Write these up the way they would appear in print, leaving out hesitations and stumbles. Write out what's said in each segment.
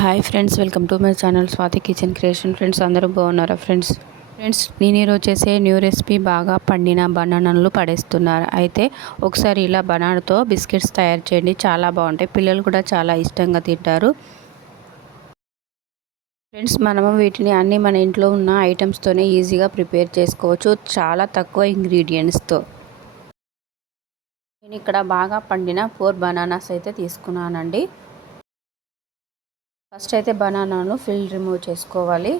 Hi friends, welcome to my channel Swathi kitchen creation. Friends అందరూ బాగున్నారా? Friends నేను ఈరోజు చేసే న్యూ రెసిపీ బాగా పండిన బనానాలు పడేస్తున్నారు. అయితే ఒకసారి ఇలా బనానాతో బిస్కెట్స్ తయారు చేయండి, చాలా బాగుంటాయి. పిల్లలు కూడా చాలా ఇష్టంగా తింటారు. ఫ్రెండ్స్ మనము వీటిని అన్నీ మన ఇంట్లో ఉన్న ఐటమ్స్తోనే ఈజీగా ప్రిపేర్ చేసుకోవచ్చు, చాలా తక్కువ ఇంగ్రీడియంట్స్తో. నేను ఇక్కడ బాగా పండిన 4 బనానాస్ అయితే తీసుకున్నానండి. ఫస్ట్ అయితే బనానాను రిమూవ్ చేసుకోవాలి.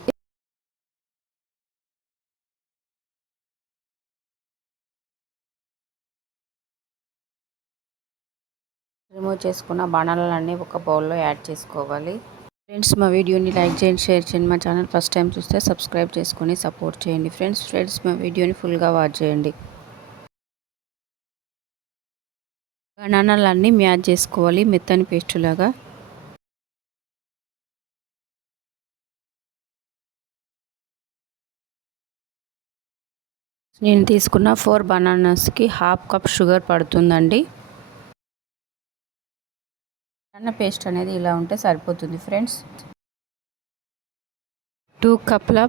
రిమూవ్ చేసుకున్న బనానాలన్నీ ఒక బౌల్లో యాడ్ చేసుకోవాలి. ఫ్రెండ్స్ మా వీడియోని లైక్ చేయండి, షేర్ చేయండి. మా ఛానల్ ఫస్ట్ టైం చూస్తే సబ్స్క్రైబ్ చేసుకొని సపోర్ట్ చేయండి. ఫ్రెండ్స్ మా వీడియోని ఫుల్గా వాచ్ చేయండి. బనానాలన్నీ మ్యాచ్ చేసుకోవాలి మెత్తని పేస్ట్ లాగా. నేను తీసుకున్న 4 బనానాస్కి 1/2 కప్ షుగర్ పడుతుందండి. బనానా పేస్ట్ అనేది ఇలా ఉంటే సరిపోతుంది ఫ్రెండ్స్. 2 కప్పుల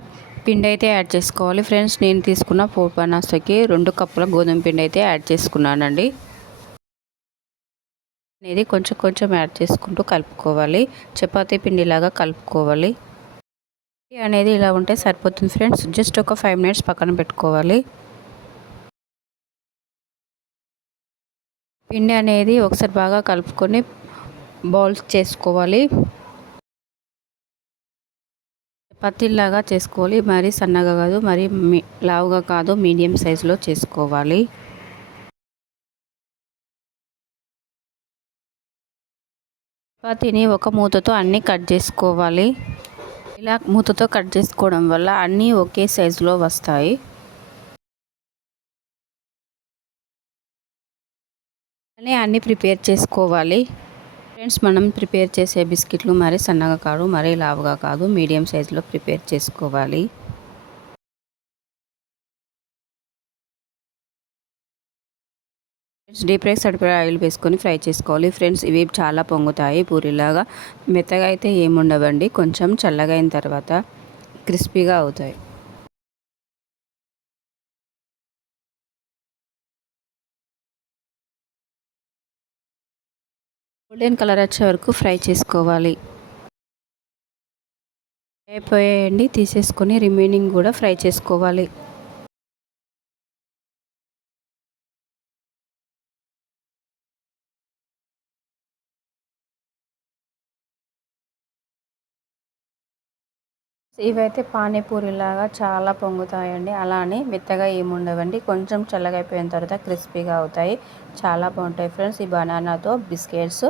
పిండి అయితే యాడ్ చేసుకోవాలి. ఫ్రెండ్స్ నేను తీసుకున్న 4 బనానాస్కి 2 కప్పుల గోధుమ పిండి అయితే యాడ్ చేసుకున్నానండి. అనేది కొంచెం కొంచెం యాడ్ చేసుకుంటూ కలుపుకోవాలి, చపాతీ పిండిలాగా కలుపుకోవాలి. అనేది ఇలా ఉంటే సరిపోతుంది ఫ్రెండ్స్. జస్ట్ ఒక 5 మినిట్స్ పక్కన పెట్టుకోవాలి. పిండి అనేది ఒకసారి బాగా కలుపుకొని బౌల్స్ చేసుకోవాలి. చపాతీలాగా చేసుకోవాలి, మరీ సన్నగా కాదు, మరీ లావుగా కాదు, మీడియం సైజులో చేసుకోవాలి. చపాతీని ఒక మూతతో అన్నీ కట్ చేసుకోవాలి. ఇలా మూతతో కట్ చేసుకోవడం వల్ల అన్నీ ఒకే సైజులో వస్తాయి. అన్నీ ప్రిపేర్ చేసుకోవాలి. ఫ్రెండ్స్ మనం ప్రిపేర్ చేసే బిస్కెట్లు మరీ సన్నగా కాదు, మరీ లావుగా కాదు, మీడియం సైజులో ప్రిపేర్ చేసుకోవాలి. డీప్ ఫ్రై సరిపడా ఆయిల్ వేసుకొని ఫ్రై చేసుకోవాలి. ఫ్రెండ్స్ ఇవి చాలా పొంగుతాయి, పూరిలాగా. మెత్తగా అయితే ఏముండవండి, కొంచెం చల్లగా అయిన తర్వాత క్రిస్పీగా అవుతాయి. గోల్డెన్ కలర్ వచ్చే వరకు ఫ్రై చేసుకోవాలి. అయిపోయాయండి, తీసేసుకొని రిమైనింగ్ కూడా ఫ్రై చేసుకోవాలి. ఇవైతే పానీపూరిలాగా చాలా పొంగుతాయండి, అలానే మెత్తగా ఏముండవండి, కొంచెం చల్లగా అయిపోయిన తర్వాత క్రిస్పీగా అవుతాయి, చాలా బాగుంటాయి. ఫ్రెండ్స్ ఈ బనానాతో బిస్కెట్స్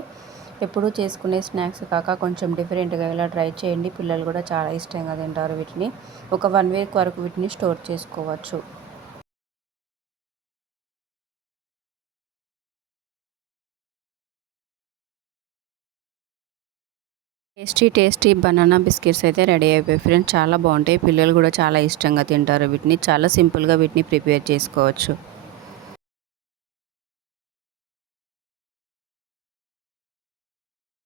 ఎప్పుడూ చేసుకునే స్నాక్స్ కాక కొంచెం డిఫరెంట్గా ఇలా ట్రై చేయండి. పిల్లలు కూడా చాలా ఇష్టంగా తింటారు వీటిని. ఒక 1 వీక్ వరకు వీటిని స్టోర్ చేసుకోవచ్చు. టేస్టీ బనానా బిస్కెట్స్ అయితే రెడీ అయిపోయాయి ఫ్రెండ్స్. చాలా బాగుంటాయి, పిల్లలు కూడా చాలా ఇష్టంగా తింటారు వీటిని. చాలా సింపుల్గా వీటిని ప్రిపేర్ చేసుకోవచ్చు.